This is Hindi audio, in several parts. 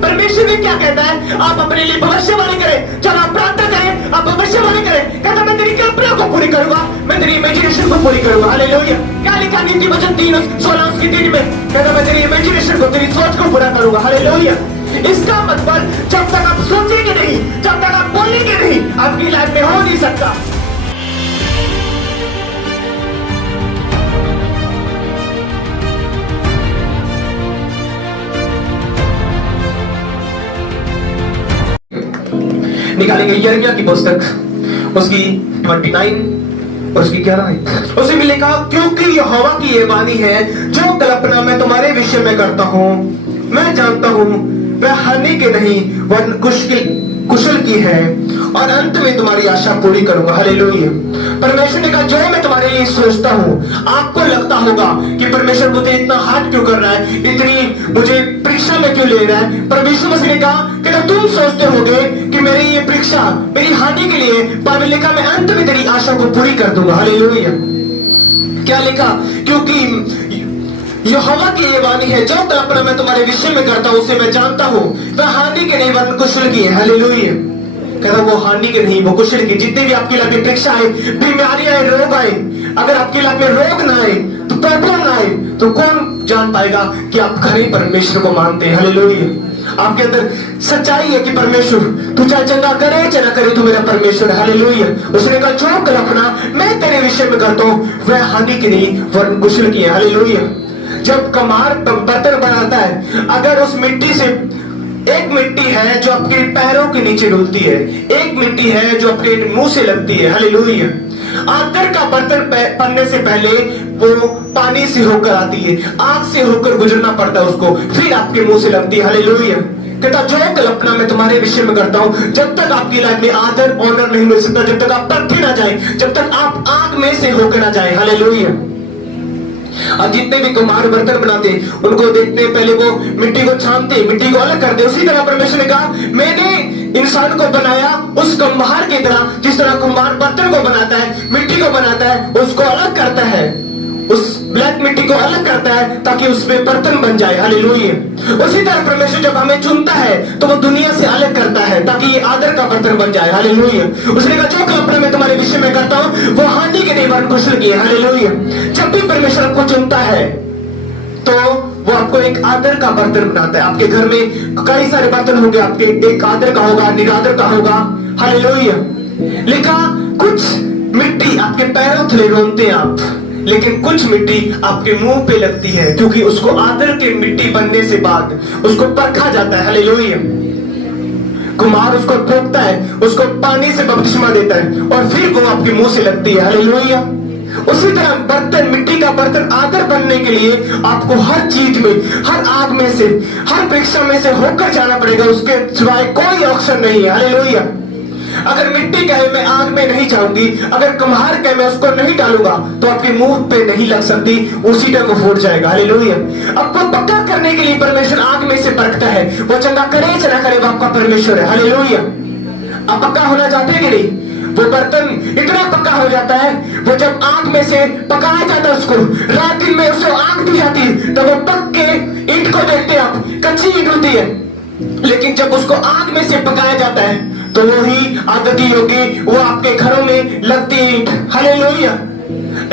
परमेश्वर भी क्या कहता है, आप अपने लिए भविष्यवाणी करें। जब आप प्रार्थना करें, आप भविष्यवाणी करें। कहता मैं तेरी कल्पना को पूरी करूंगा, मैं तेरी इमेजिनेशन को पूरी करूंगा। हालेलुया। क्या लिखा नीति वचन 3:16 में, कहता मैं तेरी इमेजिनेशन को, तेरी सोच को पूरा करूंगा। हालेलुया। इसका मतलब जब तक आप सोचेंगे नहीं, जब तक आप बोलेंगे नहीं, आपकी लाइफ में हो नहीं सकता। निकालेंगे यिर्मयाह की पुस्तक, उसकी 29 और उसकी 11। उसे भी लिखा, क्योंकि यहोवा की ये वाणी है, जो कल्पना मैं तुम्हारे विषय में करता हूं, मैं जानता हूं वह हानि के नहीं वरन कुशल की है, और अंत में तुम्हारी आशा पूरी करूंगा। हालेलुया। परमेश्वर ने कहा, जो मैं तुम्हारे लिए सोचता हूं, आपको लगता होगा कि परमेश्वर मुझे इतना हार्ड क्यों कर रहा है, इतनी मुझे परीक्षा में क्यों ले रहा है। परमेश्वर मुझे ने कहा कि तुम सोचते होगे कि मेरी ये परीक्षा मेरी हानि के लिए, पर लिखा मैं अंत में तेरी आशा को पूरी कर दूंगा। हालेलुया। क्या लिखा, क्योंकि यहोवा की ये वाणी है, जो कल्पना मैं तुम्हारे विषय में करता हूं उसे मैं जानता हूं, वह हानि के नहीं वरन कुशल की है। हालेलुया। कहता वो हानि के नहीं, वो कुशल की। जितने भी आपकी लाइफ में परीक्षा आए, बीमारी आए, रोग आए, अगर आपकी लाइफ में रोग ना आए, तो प्रॉब्लम ना आए, तो कौन जान पाएगा कि आप खरे परमेश्वर को मानते हैं। हालेलुया। आपके अंदर सच्चाई है कि परमेश्वर तू चाहे चंगा करे चाहे ना करे, तू मेरा परमेश्वर है। हालेलुया। उसने कहा, जो कल्पना मैं तेरे विषय में करता हूं वह हानि की नहीं वरन कुशल की है। हालेलुया। जब कमार बर्तन बनाता है, अगर उस मिट्टी से, एक मिट्टी है जो आपके पैरों के नीचे डुलती है, एक मिट्टी है जो आपके मुंह से लगती है। हालेलुया। आदर का बर्तन बनने से पहले वो पानी से होकर आती है, आग से होकर गुजरना पड़ता है उसको, फिर आपके मुंह से लगती है। हालेलुया। कहता जो कल्पना मैं तुम्हारे विषय में करता हूं, जब तक आपकी लाइफ में आदर ऑनर नहीं मिल सकता, जब तक आप परखे ना जाए, जब तक आप आग में से होकर ना जाए। हालेलुया। और जितने भी कुम्हार बर्तन बनाते, उनको देखते पहले वो मिट्टी को छानते, मिट्टी को अलग करते। उसी तरह परमेश्वर ने कहा, मैंने इंसान को बनाया उस कुम्हार की तरह, जिस तरह कुम्हार बर्तन को बनाता है, मिट्टी को बनाता है, उसको अलग करता है, उस ब्लैक मिट्टी को अलग करता है ताकि उसमें बर्तन बन जाए। हालेलुया। उसी तरह परमेश्वर जब हमें चुनता है तो वो दुनिया से अलग करता है ताकि ये आदर का बर्तन बन जाए। हालेलुया। उसने कहा, जो कल्पना मैं तुम्हारे विषय में करता हूं वो हानि के नहीं वरन कुशल की है। हालेलुया। जब भी परमेश्वर आपको चुनता है तो वो आपको एक आदर का बर्तन बनाता है। आपके घर में कई सारे बर्तन होंगे, आपके एक आदर का होगा, निरादर का होगा। हालेलुया। लिखा, कुछ मिट्टी आपके पैरों तले रोनते हैं आप, लेकिन कुछ मिट्टी आपके मुंह पे लगती है, क्योंकि उसको आदर के मिट्टी बनने से बाद उसको परखा जाता है। हालेलुया। कुम्हार उसको ठोकता है, उसको पानी से बपतिस्मा देता है, और फिर वो आपके मुंह से लगती है। हालेलुया। उसी तरह बर्तन, मिट्टी का बर्तन आदर बनने के लिए आपको हर चीज में, हर आग में से, हर परीक्षा में से होकर जाना पड़ेगा, उसके सिवाय कोई ऑप्शन नहीं है। हालेलुया। अगर मिट्टी कहे मैं आग में नहीं जाऊंगी, अगर कुम्हार कहे मैं उसको नहीं डालूंगा, तो आपके मुंह पे नहीं लग सकती, उसी टाइम वो फूट जाएगा। हालेलुया। आपको पक्का करने के लिए परमेश्वर आग में से परखता है, वो चंगा करे चला करे, वो आपका परमेश्वर है। हालेलुया। आप पक्का होना चाहते हैं कि नहीं? वो बर्तन इतना पक्का हो जाता है, वो जब आग में से पकाया जाता है, उसको रात दिन में उसको आग दी जाती है, तो वो पक के ईंट को देखते हैं आप, कच्ची ईंट होती है, लेकिन जब उसको आग में से पकाया जाता है तो वो ही आदती होगी, वो आपके घरों में लगती ईंट। हालेलुया।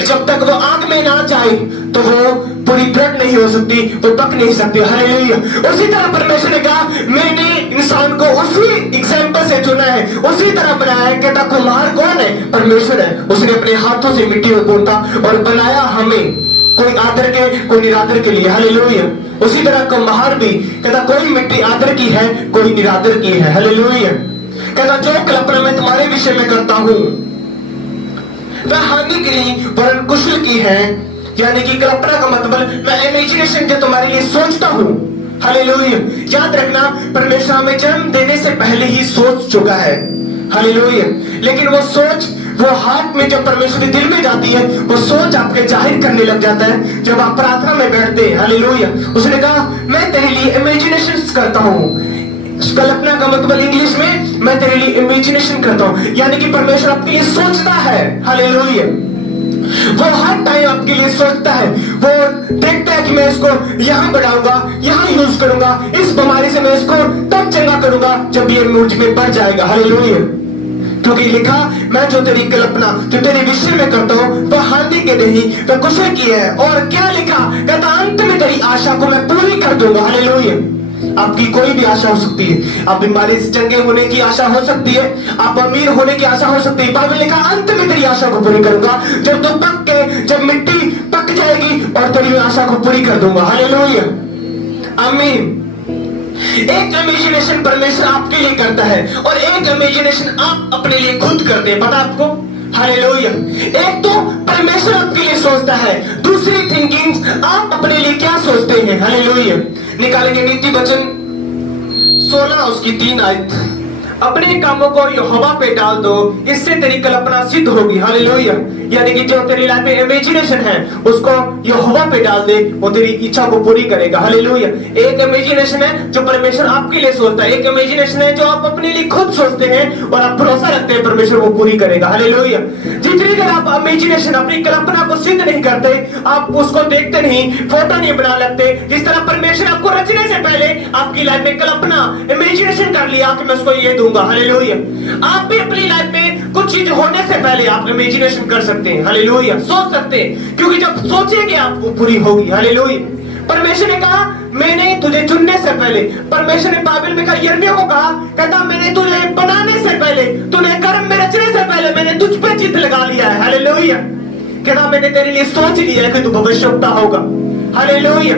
जब तक वो आग में ना जाए तो वो पूरी ब्रेड नहीं हो सकती, वो पक नहीं सकती। हालेलुया। उसी तरह परमेश्वर ने कहा, मैंने इंसान को उसी एग्जाम्पल से चुना है, उसी तरह बनाया है। कहता कुम्हार कौन है? परमेश्वर है। उसने अपने हाथों से मिट्टी को गूंथा और बनाया हमें, कोई आदर के कोई निरादर के लिए। हालेलुया। उसी तरह कुम्हार भी कहता कोई मिट्टी आदर की है, कोई निरादर की है। हालेलुया। कहता जो कल्पना मैं तुम्हारे विषय में करता हूं वह हानि के लिए वरन कुशल की है। यानी कि कल्पना का मतलब मैं इमेजिनेशन जो तुम्हारे लिए सोचता हूं। हालेलुया। याद रखना, परमेश्वर हमें जन्म देने से पहले ही सोच चुका है। हालेलुया। लेकिन वो सोच, वो हार्ट में जब परमेश्वर के दिल में जाती है, वो सोच आपके जाहिर करने लग जाता है जब आप प्रार्थना में बैठते हैं। हालेलुया। उसने कहा मैं तेरे लिए इमेजिनेशन करता हूं। कल्पना का मतलब इंग्लिश में मैं तेरे लिए इमेजिनेशन करता हूं, यानी कि परमेश्वर आपके लिए सोचता है। हालेलुया। वो हर टाइम आपके लिए सोचता है, वो देखता है कि मैं इसको यहाँ बढ़ाऊंगा, यहाँ यूज करूंगा, इस बीमारी से मैं इसको तब चंगा करूंगा जब ये मुझ में बढ़ जाएगा। हालेलुया। क्योंकि लिखा, मैं जो तेरी कल्पना जो तेरे विषय में करता हूँ वह हानि के नहीं वह कुशल की है। और क्या लिखा, कहता अंत में तेरी आशा को मैं पूरी कर दूंगा। हालेलुया। आपकी कोई भी आशा हो सकती है, आप बीमारी से चंगे होने की आशा हो सकती है, आप अमीर होने की आशा हो सकती है। बाइबल लिखा, अंत में तेरी आशा को पूरी करूंगा, जब तू पक के, जब मिट्टी पक जाएगी और तेरी आशा को पूरी कर दूंगा। हालेलुया, आमीन। एक इमेजिनेशन परमेश्वर आपके लिए करता है और एक इमेजिनेशन आप अपने लिए खुद करते हैं। पता आपको? हालेलुया। एक तो परमेश्वर आपके लिए सोचता है, दूसरी थिंकिंग आप अपने लिए क्या सोचते हैं। हालेलुया। निकालेंगे नीति वचन 16 उसकी 3 आयत। अपने कामों को यहोवा पे डाल दो, इससे तेरी कल्पना सिद्ध होगी। हालेलुया। यानी कि जो तेरी लाइफ में इमेजिनेशन है उसको यहोवा पे डाल दे, वो तेरी इच्छा को पूरी करेगा। हालेलुया। एक इमेजिनेशन है जो परमेश्वर आपके लिए सोचता है, एक इमेजिनेशन है जो आप अपने लिए खुद सोचते हैं और आप भरोसा रखते हैं परमेश्वर वो पूरी करेगा। हालेलुया। जितनी देर आप इमेजिनेशन अपनी कल्पना को सिद्ध नहीं करते, आप उसको देखते नहीं, फोटो नहीं बना लगते, जिस तरह परमेश्वर आपको रचने से पहले आपकी लाइफ में कल्पना इमेजिनेशन कर लिया कि मैं उसको ये दूंगा। हालेलुया। आप भी अपनी लाइफ में कुछ चीज होने से पहले आप इमेजिनेशन कर सकते हैं। हालेलुया। सोच सकते हैं, क्योंकि जब सोचेंगे आपको पूरी होगी। हालेलुया। परमेश्वर ने कहा, मैंने तुझे चुनने से पहले, परमेश्वर ने बाइबल में कहा, यिर्मयाह को कहा, कहता मैंने तुझे बनाने से पहले, तूने गर्भ में रचने से पहले मैंने तुझ पे चित्त लगा लिया है। हालेलुया। कहता मैंने तेरे लिए सोच लिया है कि तू भविष्यवक्ता होगा। हालेलुया।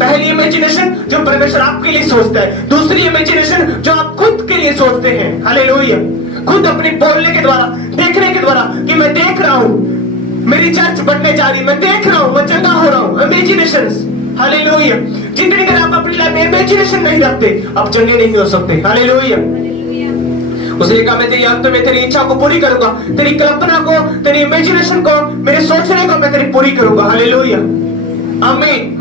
पहली इमेजिनेशन जो परमेश्वर आपके लिए सोचता है, दूसरी इमेजिनेशन जो आप खुद के लिए सोचते हैं। हालेलुया। खुद अपने बोलने के द्वारा, देखने के द्वारा कि मैं देख रहा हूं मेरी चर्च बढ़ने जा रही, मैं देख रहा हूं मैं चंगा हो रहा हूं। इमेजिनेशंस। हालेलुया। जितनी देर आप अपनी लाइफ में इमेजिनेशन नहीं रखते, आप चंगे नहीं हो सकते। हालेलुया। उसने कहा, मैं तेरी अंत में तेरी इच्छा को पूरी करूंगा, तेरी कल्पना को, तेरी इमेजिनेशन को, मेरे सोचने को मैं तेरी पूरी करूंगा। हालेलुया, आमीन।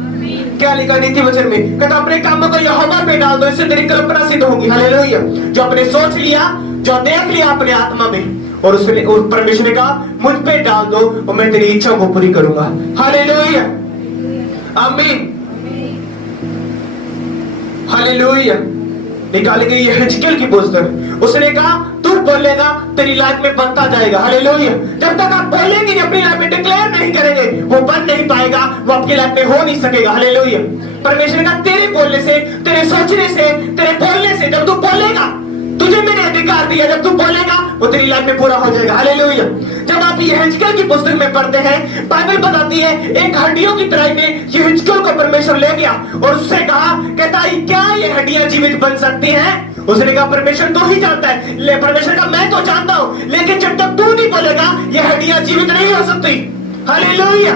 क्या लिखा नीति वचन में? कहता अपने कामों को यहोवा पे डाल दो, इससे तेरी कल्पना सिद्ध होगी। हालेलुया। जो आपने सोच लिया, जो देख लिया अपने आत्मा में, और उसने परमेश्वर ने कहा मुझ पे डाल दो और मैं तेरी इच्छा को पूरी करूंगा। हालेलुया, आमीन, हालेलुया। निकालेंगे ये हिजकिय्याह की पुस्तक। उसने कहा तू बोलेगा तेरी लाइफ में बनता जाएगा। हालेलुया। जब तक आप बोलेंगे नहीं, अपनी लाइफ में डिक्लेयर नहीं करेंगे, वो बन नहीं पाएगा, वो आपकी लाइफ में हो नहीं सकेगा। हालेलुया। परमेश्वर का तेरे बोलने से, तेरे सोचने से, तेरे बोलने से, जब तू बोलेगा, तुझे मैंने अधिकार दिया, जब तू बोलेगा वो तेरी लाइफ में पूरा हो जाएगा। हालेलुया। जब आप ये हिजकिय्याह की पुस्तक में पढ़ते हैं, बाइबल बताती है एक हड्डियों की तरह में ये हिजकिय्याह को परमेश्वर ले गया और उससे कहा, कहता है क्या ये हड्डियां जीवित बन सकती हैं? उसने कहा परमेश्वर तो ही जानता है। ले परमेश्वर का मैं तो जानता हूं, लेकिन जब तक तू नहीं बोलेगा ये हड्डियां जीवित नहीं हो सकती। हालेलुया।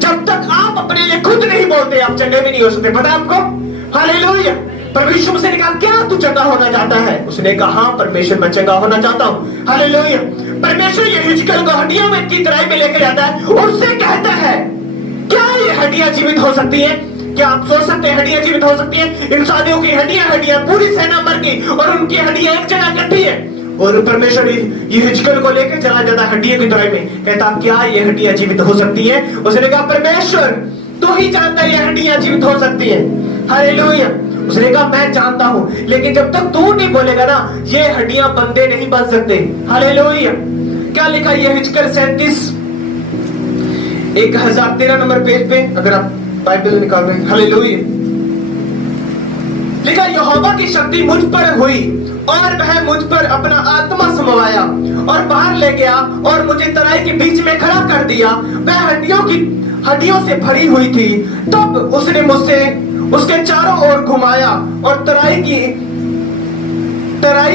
जब तक आप अपने लिए खुद नहीं बोलते, आप चंगे भी नहीं हो सकते। पता आपको? हालेलुया। परमेश्वर से कहा क्या तू चंगा होना चाहता है? उसने कहा हाँ परमेश्वर मैं चंगा होना चाहता हूँ। हालेलुया। परमेश्वर ये हिजकिय्याह को हड्डियों में की तरह में लेकर जाता है और उससे कहता है क्या ये हड्डियां जीवित हो सकती हैं? क्या आप सोच सकते हैं हड्डियां जीवित हो सकती हैं? इंसानियों की हड्डियां पूरी सेना मर गई और उनकी हड्डियां एक जगह इकट्ठी है और परमेश्वर ये हिजकिय्याह को लेकर चला जाता है हड्डियों की तरह में। कहता क्या ये हड्डियां जीवित हो सकती है? उसने कहा परमेश्वर तू ही जानता है ये हड्डियां जीवित हो सकती है। हालेलुया। उसने कहा मैं जानता हूं, लेकिन जब तक तू नहीं बोलेगा ना ये हड्डियां बंदे नहीं बन सकते। हालेलुया। क्या लिखा ये हिजकिय्याह 37 1013 नंबर पेज पे, अगर आप बाइबल निकाल रहे हैं। हालेलुया। लिखा यहोवा की शक्ति मुझ पर हुई और वह मुझ पर अपना आत्मा समवाया और बाहर ले गया और मुझे तराई के बीच में खड़ा कर दिया। वह हड्डियों से भरी हुई थी। तब उसने मुझसे उसके चारों ओर घुमाया और तराई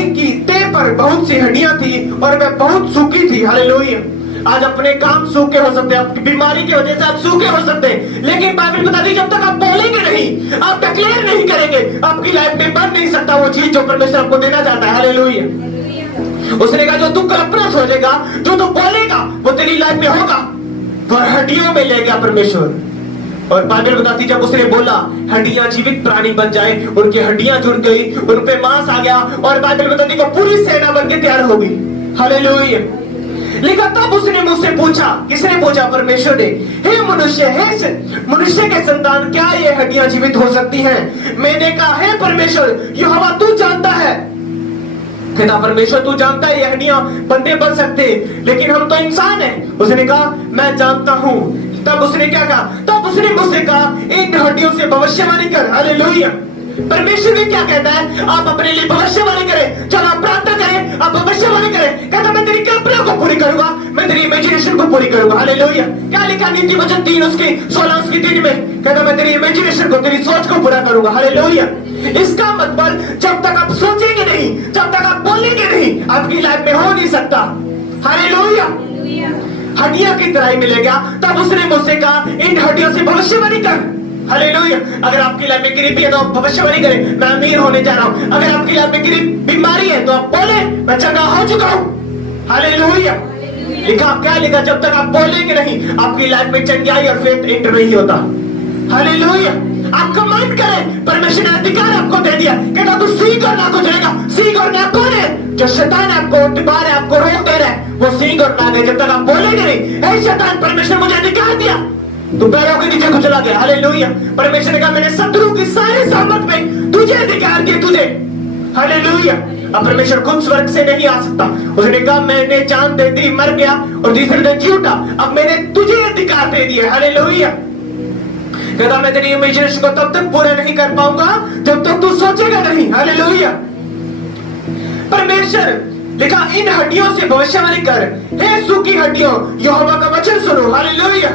की तह पर बहुत सी हड्डियां थी और वह बहुत सूखी थी। हालेलुया। आज अपने काम सूखे हो सकते हैं, आपकी बीमारी की वजह से आप सूखे हो सकते हैं, लेकिन बाइबल बताती है जब तक आप बोलेंगे नहीं, आप डिक्लेयर नहीं करेंगे, आपकी लाइफ में बन नहीं सकता वो चीज जो परमेश्वर आपको देना चाहता है। हालेलुया। उसने कहा जो तू कल्पना सोचेगा, जो तू बोलेगा वो तेरी लाइफ में होगा। वह हड्डियों में ले गया परमेश्वर। और बाइबल बताती जब उसने बोला हड्डियां जीवित प्राणी बन जाए, उनकी हड्डियां जुड़ गई, उन पे मांस आ गया और बाइबल बताती को पूरी सेना बन के तैयार हो गई। हालेलुया। लिखा तब उसने मुझसे पूछा, किसने पूछा? परमेश्वर ने, हे मनुष्य, हे मनुष्य के संतान, क्या ये हड्डियां जीवित हो सकती हैं? मैंने कहा, हे परमेश्वर यहोवा तू जानता है। कहता, परमेश्वर तू जानता है ये हड्डियां बंदे बन सकते, लेकिन हम तो इंसान हैं। उसने कहा, मैं जानता हूं। तब उसने क्या कहा? तब उसने मुझसे कहा, इन हड्डियों से भविष्यवाणी कर। हालेलुया। परमेश्वर भी क्या कहता है? आप अपने लिए भविष्यवाणी करें। चलो आप प्रार्थना करें, आप भविष्यवाणी करें। कहता, मैं तेरी कल्पना को पूरी करूंगा, मैं तेरी इमेजिनेशन को पूरी करूंगा। हालेलुया। क्या लिखा नीति वचन 3 उसकी 16 उसकी 3 में? कहता, मैं तेरी इमेजिनेशन को, तेरी सोच को पूरा करूंगा। हालेलुया। इसका मतलब जब तक आप सोचेंगे नहीं, जब तक आप बोलेंगे नहीं, आपकी लाइफ में हो नहीं सकता। हालेलुया। हड्डियां की तरह मिलेगा। तब उसने मुझसे कहा, इन हड्डियों से भविष्यवाणी कर। हालेलुया। अगर आपकी लाइफ में गरीबी है तो आप भविष्यवाणी करें, मैं अमीर होने जा रहा हूं। अगर आपकी लाइफ में बीमारी है तो आप बोले, मैं चंगा हो चुका हूं। हालेलुया। लिखा, क्या लिखा? जब तक आप बोलेंगे नहीं, आपकी लाइफ में चंगाई और फेथ एंटर नहीं होता। हालेलुया। आप कमांड करें, परमेश्वर ने अधिकार आपको दे दिया। कहता, तू सीख और ना को जाएगा। सीख और ना कौन है? जो शैतान आपको दबा रहा है, आपको रोक दे रहा है, वो सीख और ना है। जब तक आप बोलेंगे नहीं, हे शैतान, परमेश्वर मुझे अधिकार दिया, तू पैरों के नीचे कुचला गया। हालेलुया। परमेश्वर ने कहा, मैंने शत्रु की सारी सामर्थ में तुझे अधिकार दिया, तुझे। हालेलुया। अब परमेश्वर खुद स्वर्ग से नहीं आ सकता। उसने कहा, मैंने जान दे दी, मर गया और तीसरे दिन जी उठा, अब मैंने तुझे अधिकार दे दिया। हालेलुया। कहता, मैं तेरी इमेजिनेशन को तब तक पूरा नहीं कर पाऊंगा जब तक तू सोचेगा नहीं। हालेलुया। परमेश्वर लिखा, इन हड्डियों से भविष्यवाणी कर, हे सूखी हड्डियों, यहोवा का वचन सुनो। हालेलुया।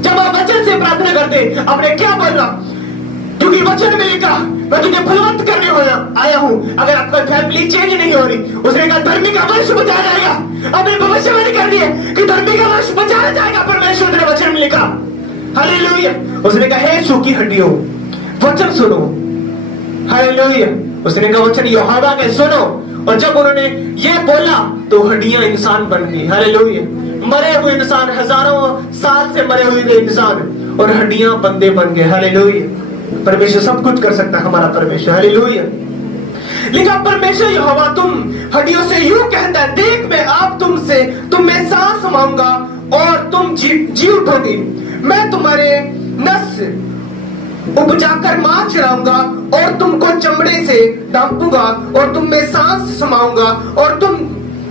जब आप वचन से प्रार्थना करते, आपने क्या बोलना? क्योंकि वचन में लिखा, मैं तुझे फलवंत करने आया हूं। अगर आपका फैमिली चेंज नहीं हो रही, उसने कहा धर्मी का वंश बचाया जाएगा। आपने भविष्यवाणी कर दी है कि धर्मी का वंश बचाया जाएगा। परमेश्वर ने वचन में लिखा। हालेलुया। उसने कहा, हे सूखी हड्डियों, वचन सुनो। हालेलुया। उसने कहा, वचन यहोवा के सुनो। और जब उन्होंने ये बोला तो हड्डियां इंसान बन गई। हालेलुया। मरे हुए इंसान, हजारों साल से मरे हुए इंसान, और हड्डियां बंदे बन गए। हालेलुया। परमेश्वर सब कुछ कर सकता है, हमारा परमेश्वर। हालेलुया। लिखा, परमेश्वर यहोवा तुम हड्डियों से यूं कहता है, देख मैं आप तुम में सांस समाऊंगा और तुम जी उठोगे। मैं तुम्हारे नस उपजाकर मां चढ़ाऊंगा और तुमको चमड़े से ढांपूंगा और तुम में सांस समाऊंगा और तुम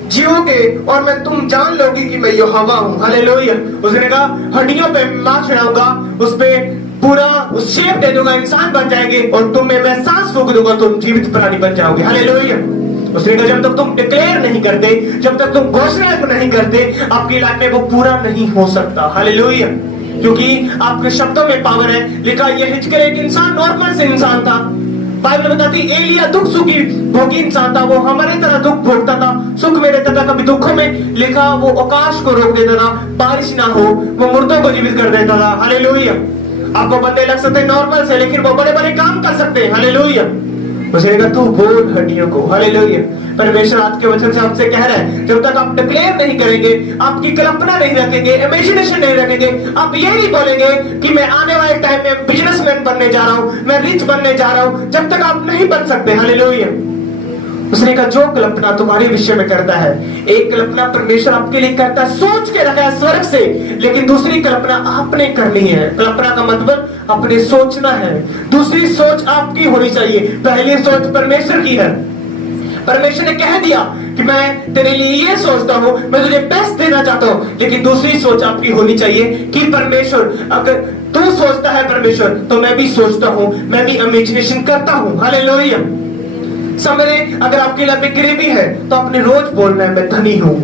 जियोगे और मैं तुम जान लोगी कि मैं यहोवा हूं। हालेलुया। उसने कहा, हड्डियों पे मां चढ़ाऊंगा, उस पे पूरा उस शेप दे दूंगा, इंसान बन जाएंगे और तुम में मैं सांस फूंक दूंगा, तुम जीवित प्राणी बन जाओगे। हालेलुया। उसने कहा, जब तक तुम डिक्लेयर नहीं करते, जब तक तुम घोषणा नहीं करते, आपकी लाइफ में वो पूरा नहीं हो सकता। हालेलुया। क्योंकि आपके शब्दों में पावर है। लिखा, यह हिजकिय्याह एक इंसान, नॉर्मल से इंसान था। बाइबल बताती, एलिया दुख सुखी भोगी इंसान था। वो हमारे तरह दुख भोगता था, सुख में रहता था। कभी दुखों में लिखा, वो आकाश को रोक देता था, बारिश ना हो, वो मुर्दों को जीवित कर देता था। हालेलुया। आपको बंदे लग सकते हैं नॉर्मल से, लेकिन वो बड़े बड़े काम कर सकते हैं। हालेलुया। उसने कहा, तू बोल हड्डियों को। हालेलुया। परमेश्वर आज के वचन से आपसे कह रहा है, जब तक आप डिक्लेयर नहीं करेंगे, आपकी कल्पना नहीं रखेंगे, इमेजिनेशन नहीं रखेंगे, आप ये नहीं बोलेंगे कि मैं आने वाले टाइम में बिजनेसमैन बनने जा रहा हूं, मैं रिच बनने जा रहा हूं, जब तक आप नहीं बन सकते। हालेलुया। उसने कहा, जो कल्पना तुम्हारे विषय में करता है, एक कल्पना परमेश्वर आपके लिए करता है, सोच के रखा है स्वर्ग से, लेकिन दूसरी कल्पना आपने करनी है। कल्पना का मतलब अपने सोचना है। दूसरी सोच आपकी होनी चाहिए, पहली सोच परमेश्वर की है। परमेश्वर ने कह दिया कि मैं तेरे लिए ये सोचता हूं, मैं तुझे बेस्ट देना चाहता हूं, लेकिन दूसरी सोच आपकी होनी चाहिए कि परमेश्वर, अगर तू सोचता है परमेश्वर, तो मैं भी सोचता हूं, मैं भी इमेजिनेशन करता हूं। हालेलुया। समझे, अगर आपकी लाइफ में गरीबी है तो आपने रोज बोलना है, मैं धनी हूं।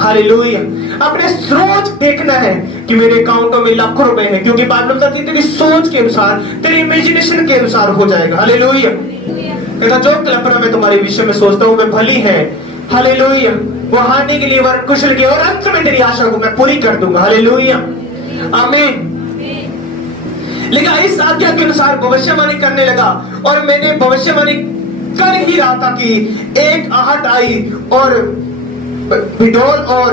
हालेलुया। आपने रोज देखना है कि मेरे अकाउंटों में लाखों रुपए हैं, क्योंकि बाइबल बताती है तेरी सोच के अनुसार, तेरी इमेजिनेशन के अनुसार हो जाएगा। हालेलुया। कहता, जो कल्पना मैं तुम्हारे विषय में सोचता हूं, मैं भली है। हालेलुया। वो हानि के लिए वर कुशल की, और अंत में तेरी आशा को मैं पूरी कर दूंगा। हालेलुया। आमीन। लिखा, इस आज्ञा के अनुसार भविष्यवाणी करने लगा, और मैंने भविष्यवाणी कर ही रहा था कि एक आहट आई और ढोल, और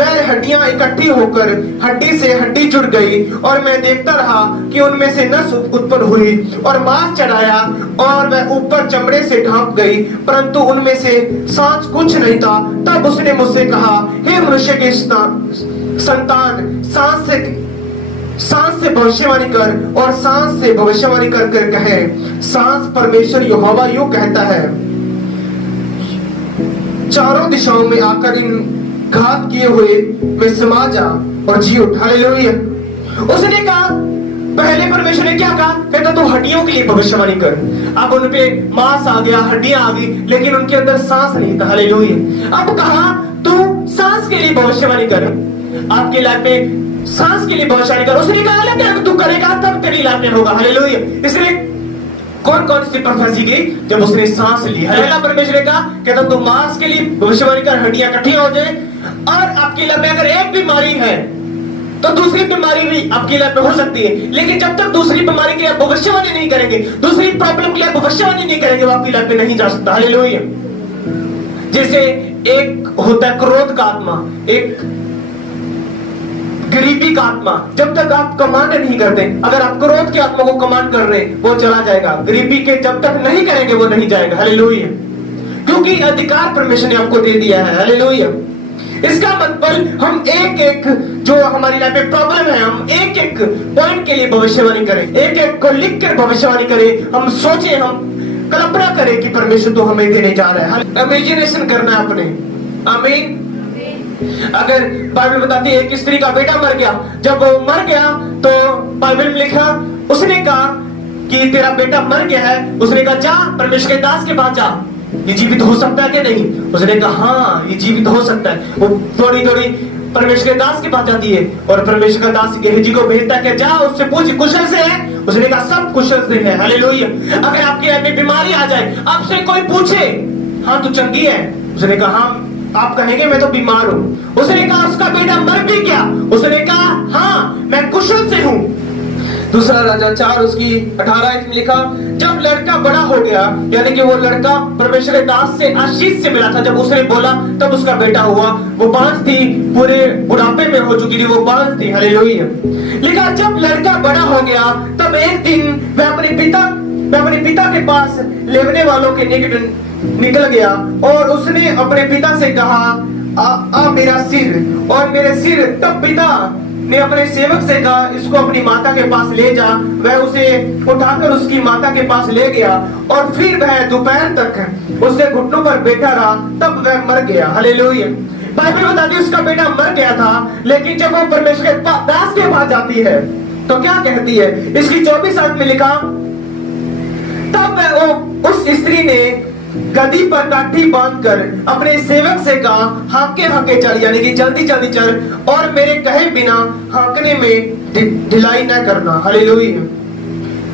वह हड्डियां इकट्ठी होकर हड्डी से हड्डी जुड़ गई, और मैं देखता रहा कि उनमें से नस उत्पन्न हुई और मांस चढ़ाया, और वह ऊपर चमड़े से ढांप गई, परंतु उनमें से सांस कुछ नहीं था। तब उसने मुझसे कहा, हे मनुष्य के संतान, सांस से भविष्यवाणी कर, और सांस से भविष्यवाणी कर कहे, सांस परमेश्वर यहोवा यूं कहता है, चारों दिशाओं में आकर इन घात किए हुए में समा जा और जी उठ। हालेलुया। उसने कहा, पहले परमेश्वर ने क्या कहा? कहता तू हड्डियों के लिए भविष्यवाणी कर। अब उन पे मांस आ गया, हड्डियां आ गई, लेकिन उनके अंदर सांस नहीं था। हालेलुया। अब कहा तू सांस के लिए भविष्यवाणी कर, आपके लाइफ में सांस के लिए भविष्यवाणी कर। उसने कहा अलग तू करेगा तब तेरी लाइफ में होगा। हालेलुया। इसलिए कौन कौन सी प्रोफेसी की? जब उसने सांस ली। पहला परमेश्वर ने कहा, कहता तू मांस के लिए भविष्यवाणी कर, हड्डियां इकट्ठी हो जाए, और आपकी लाइफ में अगर एक बीमारी है तो दूसरी बीमारी भी आपकी लाइफ में हो सकती है, लेकिन जब तक दूसरी बीमारी के लिए भविष्यवाणी नहीं करेंगे, दूसरी प्रॉब्लम के लिए भविष्यवाणी नहीं करेंगे, वो आपकी लाइफ में नहीं जा सकता। हालेलुया। जैसे एक होता है क्रोध का आत्मा, एक गरीबी का आत्मा। जब तक आप कमांड नहीं करते, अगर आप क्रोध के आत्मा को कमांड कर रहे, वो चला जाएगा। गरीबी के जब तक नहीं करेंगे, वो नहीं जाएगा। हालेलुया। क्योंकि अधिकार परमेश्वर ने आपको दे दिया है। हालेलुया। इसका मतलब हम एक एक जो हमारी लाइफ में प्रॉब्लम है, हम एक एक पॉइंट के लिए भविष्यवाणी करें, एक एक को लिख कर भविष्यवाणी करें, हम सोचें, हम कल्पना करें कि परमेश्वर तो हमें देने जा रहा है। इमेजिनेशन करना है अपने। आमीन। अगर बाइबल बताती है एक स्त्री का बेटा मर गया, जब वो मर गया तो बाइबल में लिखा, उसने कहा कि तेरा बेटा मर गया है। उसने कहा जा परमेश्वर के दास के पास जा, ये जीवित हो सकता है कि नहीं? उसने कहा हाँ ये जीवित हो सकता है। वो थोड़ी थोड़ी परमेश्वर के दास के पास जाती है, और परमेश्वर का दास गेहजी को भेजता है कि जा उससे पूछ कुशल से है। उसने कहा सब कुशल से है। हालेलुया। अगर आपकी लाइफ में बीमारी आ जाए, आपसे कोई पूछे हाँ तू चंगी है, उसने कहा हाँ, आप कहेंगे मैं तो बीमार हूं। उसने कहा उसका बेटा मर भी गया, उसने कहा हाँ मैं कुशल से हूं। दूसरा राजा 4 उसकी 18 में लिखा, जब लड़का बड़ा हो गया, यानी कि वो लड़का परमेश्वर के दास से आशीष से मिला था, जब उसने बोला तब उसका बेटा हुआ। वो बांझ थी, पूरे बुढ़ापे में हो चुकी थी, वो बांझ थी। हालेलुया। लिखा जब लड़का बड़ा हो गया, तब एक दिन वह अपने पिता के पास लेवने वालों के निकट निकल गया, और उसने अपने पिता से कहा आ मेरा सिर, और मेरे सिर। तब पिता ने अपने सेवक से कहा इसको अपनी माता के पास ले जा। वह उसे उठाकर उसकी माता के पास ले गया, और फिर वह दोपहर तक उसके घुटनों पर बैठा रहा, तब वह मर गया। हालेलुया। बाइबल बताती है उसका बेटा मर गया था, लेकिन जब वो परमेश्वर के दास के पास जाती है तो क्या कहती है? इसकी 24 में लिखा, तब उस स्त्री ने गदी पर काठी बांधकर अपने सेवक से कहा हाके हाके चल, यानी कि जल्दी जल्दी चल, और मेरे कहे बिना हाकने में ढिलाई न करना। हालेलुया।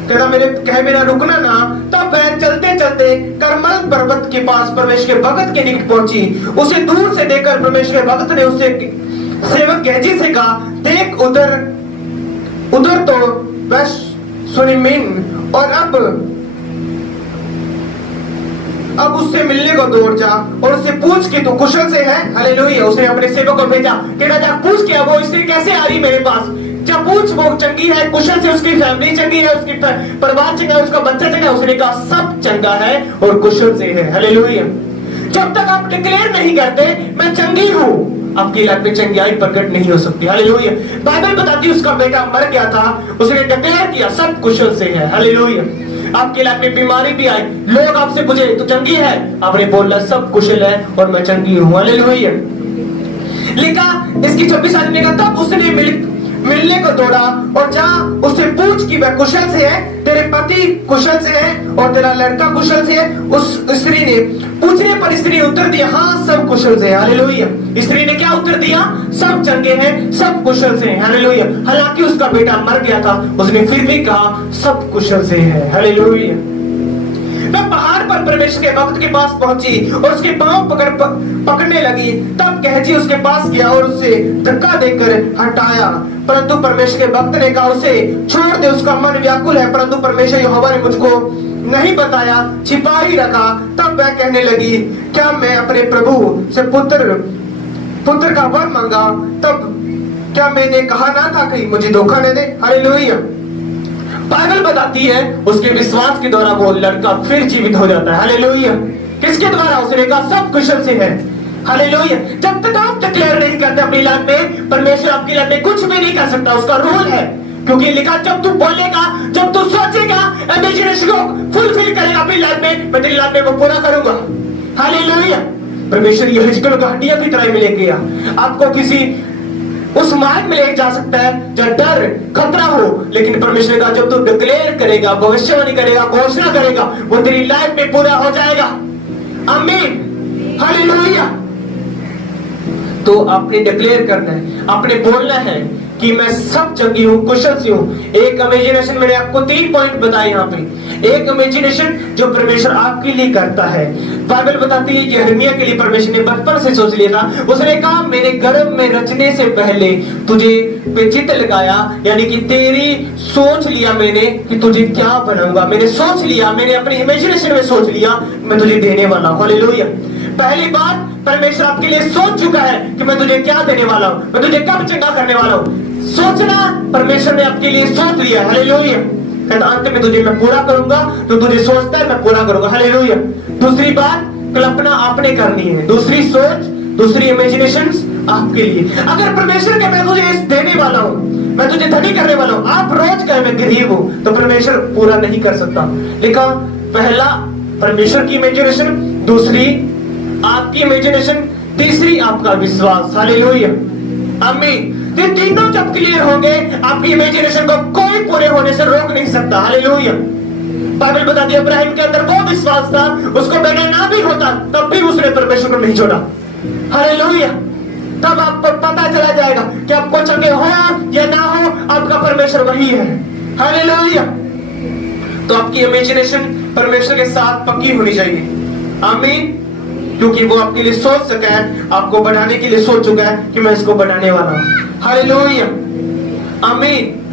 कहता मेरे कहे बिना रुकना ना। तब वह चलते चलते करमल पर्वत के पास परमेश्वर के भगत के निकट पहुंची। उसे दूर से देखकर परमेश्वर के भगत ने उससे सेवक गेहजी से कहा, देख उधर तो वह सुनिमिन, और अब उससे मिलने को दौड़ जा और उससे पूछ कि तू कुशल से है। हालेलुया। उसने अपने सेवक को भेजा, कहता जा पूछ के वो स्त्री कैसे आ रही मेरे पास, जब पूछ वो चंगी है, कुशल से, उसकी फैमिली चंगी है, उसकी परिवार चंगा है, उसका बच्चा चंगा है। उसने कहा सब चंगा है और कुशल से है। हालेलुया। जब तक आप डिक्लेयर नहीं करते मैं चंगी हूँ, आपकी लाइफ में चंगाई प्रकट नहीं हो सकती। हालेलुया। बाइबल बताती है उसका बेटा मर गया था, उसने डिक्लेयर किया सब कुशल से है। हालेलुया। आपकी लाइफ में बीमारी भी आई, लोग आपसे पूछे तो चंगी है, आपने बोला सब कुशल है और मैं चंगी हूं। हालेलुया। लिखा इसकी 26 में लिखा, तब उसने मिलने को दौड़ा और जा उससे पूछ कि वह कुशल से है, तेरे पति कुशल से है और तेरा लड़का कुशल से है। उस स्त्री ने पूछने पर स्त्री ने उत्तर दिया हाँ सब कुशल से है। हालेलुया। स्त्री ने क्या उत्तर दिया? सब चंगे हैं, सब कुशल से हैं। हालेलुया। हालांकि उसका बेटा मर गया था, उसने फिर भी कहा सब कुशल से है। हालेलुया। मैं पहाड़ पर परमेश्वर के भक्त के पास पहुंची और उसके पांव पकड़ने लगी। तब गेहजी उसके पास गया और उसे धक्का देकर हटाया, परंतु परमेश्वर के भक्त ने कहा उसे छोड़ दे, उसका मन व्याकुल है। परंतु परमेश्वर यहोवा ने मुझको नहीं बताया, छिपा ही रखा। तब वह कहने लगी क्या मैं अपने प्रभु से पुत्र पुत्र का वर मांगा, तब क्या मैंने कहा ना था कहीं मुझे धोखा न दे? हालेलुया। बाइबल बताती है उसके विश्वास के द्वारा वो लड़का फिर जीवित हो जाता है। हालेलुया। किसके द्वारा? उसने कहा सब कुशल से है। हालेलुया। जब तक आप डिक्लेयर नहीं करते अपनी लाइफ में, परमेश्वर आपकी लाइफ में कुछ भी नहीं कर सकता। उसका रूल है, क्योंकि लिखा जब तू बोलेगा, जब तू सोचेगा, इमेजिनेशन को फुलफिल करेगा अपनी लाइफ में, मैं तेरी लाइफ में वो पूरा करूंगा। हालेलुया। परमेश्वर ये हिजकिय्याह को हड्डियां की तरह में ले गया, आपको किसी उस मार्ग में ले जा सकता है जब डर खतरा हो, लेकिन परमेश्वर का जब तू डिक्लेयर करेगा, भविष्यवाणी करेगा, घोषणा करेगा, वो तेरी लाइफ में पूरा हो जाएगा। आमीन। हालेलुया। तो आपने डिक्लेयर करना है, आपने बोलना है कि मैं सब जंगी हूं, कुशल से हूं। एक इमेजिनेशन मैंने आपको 3 पॉइंट बताए यहाँ पे। एक इमेजिनेशन जो परमेश्वर आपके लिए करता है, बाइबल बताती है कि यिर्मयाह के लिए परमेश्वर ने बचपन से सोच लिया था। उसने कहा मेरे गर्भ में रचने से पहले तुझे पे चित्त लगाया, यानी कि तेरी सोच लिया मैंने कि तुझे क्या बनाऊंगा। मैंने सोच लिया, मैंने अपनी इमेजिनेशन में सोच लिया मैं तुझे देने वाला हूं। हालेलुया। पहली बात, परमेश्वर आपके लिए सोच चुका है कि मैं तुझे क्या देने वाला हूं, मैं तुझे कब चंगा करने वाला हूं। सोचना परमेश्वर ने आपके लिए सोच लिया। हालेलुया। कहता अंत में तुझे मैं पूरा करूंगा, तो तुझे सोचता है मैं पूरा करूंगा। हालेलुया। दूसरी बात, कल्पना आपने करनी है, दूसरी सोच, दूसरी इमेजिनेशंस आपके लिए। अगर परमेश्वर के मैं तुझे देने वाला हूं, मैं तुझे धनी करने वाला हूं, आप रोज कहे मैं गरीब हूं, तो परमेश्वर पूरा नहीं कर सकता। लेकिन पहला परमेश्वर की इमेजिनेशन, दूसरी आपकी इमेजिनेशन, तीसरी आपका विश्वास। हालेलुया। आमीन। ये तीनों जब क्लियर होंगे, आपकी इमेजिनेशन को कोई पूरे होने से रोक नहीं सकता। हालेलुया। बाइबल बताती है इब्राहिम के अंदर वो विश्वास था, उसको बेटा ना भी होता तब भी उसने परमेश्वर को नहीं छोड़ा। हालेलुया। तब आपको पता चला जाएगा कि आपको चंगे हो या ना हो, आपका परमेश्वर वही है। हालेलुया। तो आपकी इमेजिनेशन परमेश्वर के साथ पक्की होनी चाहिए। आमीन। क्योंकि वो आपके लिए सोच सका है, आपको बढ़ाने के लिए सोच चुका है कि मैं इसको बढ़ाने वाला हूं। हालेलुया। आमीन।